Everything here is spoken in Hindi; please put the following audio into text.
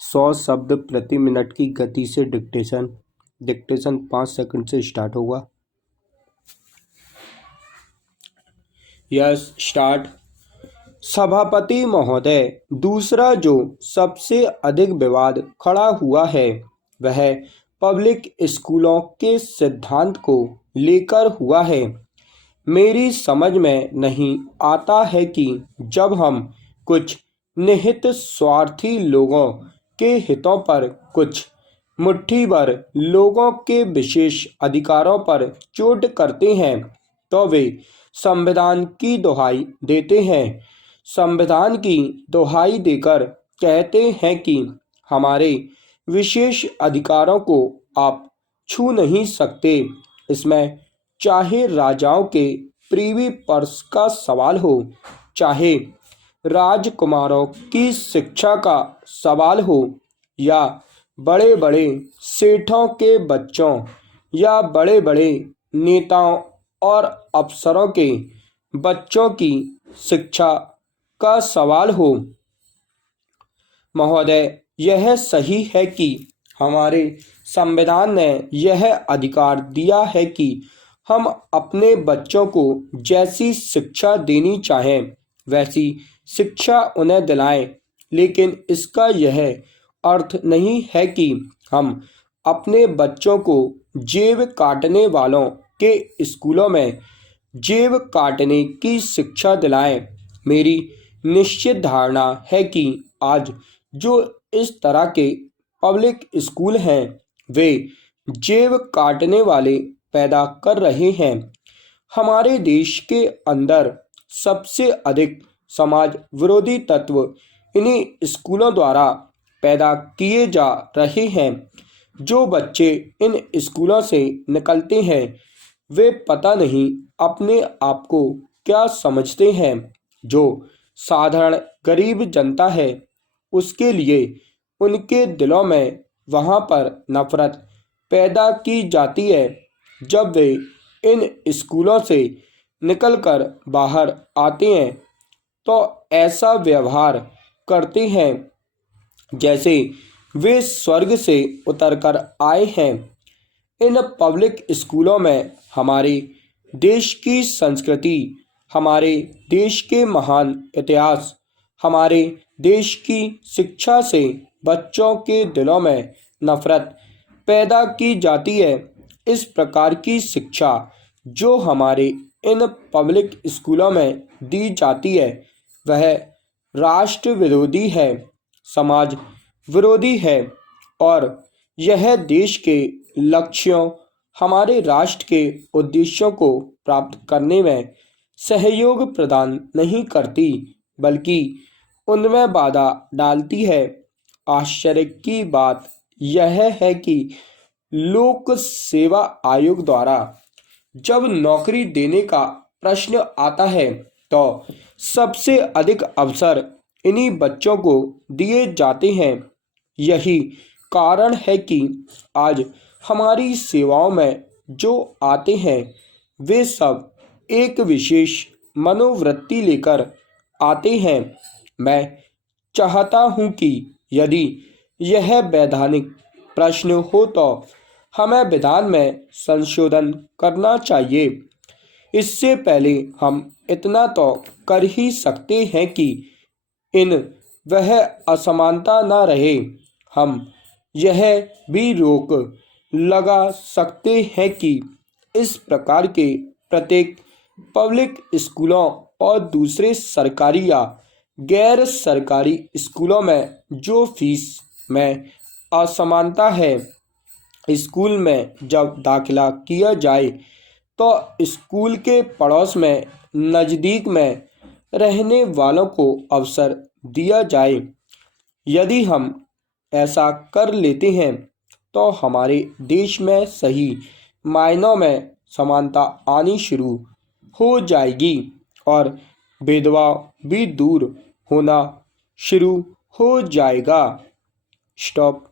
100 शब्द प्रति मिनट की गति से डिक्टेशन। डिक्टेशन 5 सेकंड से स्टार्ट होगा। Yes, start. सभापति महोदय, दूसरा जो सबसे अधिक विवाद खड़ा हुआ है वह पब्लिक स्कूलों के सिद्धांत को लेकर हुआ है। मेरी समझ में नहीं आता है कि जब हम कुछ निहित स्वार्थी लोगों के हितों पर कुछ मुट्ठी भर लोगों के विशेष अधिकारों पर चोट करते हैं तो वे संविधान की दुहाई देते हैं। संविधान की दुहाई देकर कहते हैं कि हमारे विशेष अधिकारों को आप छू नहीं सकते। इसमें चाहे राजाओं के प्रीवी पर्स का सवाल हो, चाहे राजकुमारों की शिक्षा का सवाल हो, या बड़े बड़े सेठों के बच्चों या बड़े बड़े नेताओं और अफसरों के बच्चों की शिक्षा का सवाल हो। महोदय, यह सही है कि हमारे संविधान ने यह अधिकार दिया है कि हम अपने बच्चों को जैसी शिक्षा देनी चाहें वैसी शिक्षा उन्हें दिलाएं, लेकिन इसका यह अर्थ नहीं है कि हम अपने बच्चों को जेब काटने वालों के स्कूलों में जेब काटने की शिक्षा दिलाएं। मेरी निश्चित धारणा है कि आज जो इस तरह के पब्लिक स्कूल हैं वे जेब काटने वाले पैदा कर रहे हैं। हमारे देश के अंदर सबसे अधिक समाज विरोधी तत्व इन्हीं स्कूलों द्वारा पैदा किए जा रहे हैं। जो बच्चे इन स्कूलों से निकलते हैं वे पता नहीं अपने आप को क्या समझते हैं। जो साधारण गरीब जनता है उसके लिए उनके दिलों में वहाँ पर नफरत पैदा की जाती है। जब वे इन स्कूलों से निकलकर बाहर आते हैं तो ऐसा व्यवहार करते हैं जैसे वे स्वर्ग से उतरकर आए हैं। इन पब्लिक स्कूलों में हमारे देश की संस्कृति, हमारे देश के महान इतिहास, हमारे देश की शिक्षा से बच्चों के दिलों में नफरत पैदा की जाती है। इस प्रकार की शिक्षा जो हमारे इन पब्लिक स्कूलों में दी जाती है वह राष्ट्र विरोधी है, समाज विरोधी है और यह देश के लक्ष्यों, हमारे राष्ट्र के उद्देश्यों को प्राप्त करने में सहयोग प्रदान नहीं करती बल्कि उनमें बाधा डालती है। आश्चर्य की बात यह है कि लोक सेवा आयोग द्वारा जब नौकरी देने का प्रश्न आता है तो सबसे अधिक अवसर इन्हीं बच्चों को दिए जाते हैं। यही कारण है कि आज हमारी सेवाओं में जो आते हैं वे सब एक विशेष मनोवृत्ति लेकर आते हैं। मैं चाहता हूं कि यदि यह वैधानिक प्रश्न हो तो हमें विधान में संशोधन करना चाहिए। इससे पहले हम इतना तो कर ही सकते हैं कि इन वह असमानता न रहे। हम यह भी रोक लगा सकते हैं कि इस प्रकार के प्रत्येक पब्लिक स्कूलों और दूसरे सरकारी या गैर सरकारी स्कूलों में जो फीस में असमानता है, स्कूल में जब दाखिला किया जाए तो स्कूल के पड़ोस में नज़दीक में रहने वालों को अवसर दिया जाए। यदि हम ऐसा कर लेते हैं तो हमारे देश में सही मायनों में समानता आनी शुरू हो जाएगी और भेदभाव भी दूर होना शुरू हो जाएगा। स्टॉप।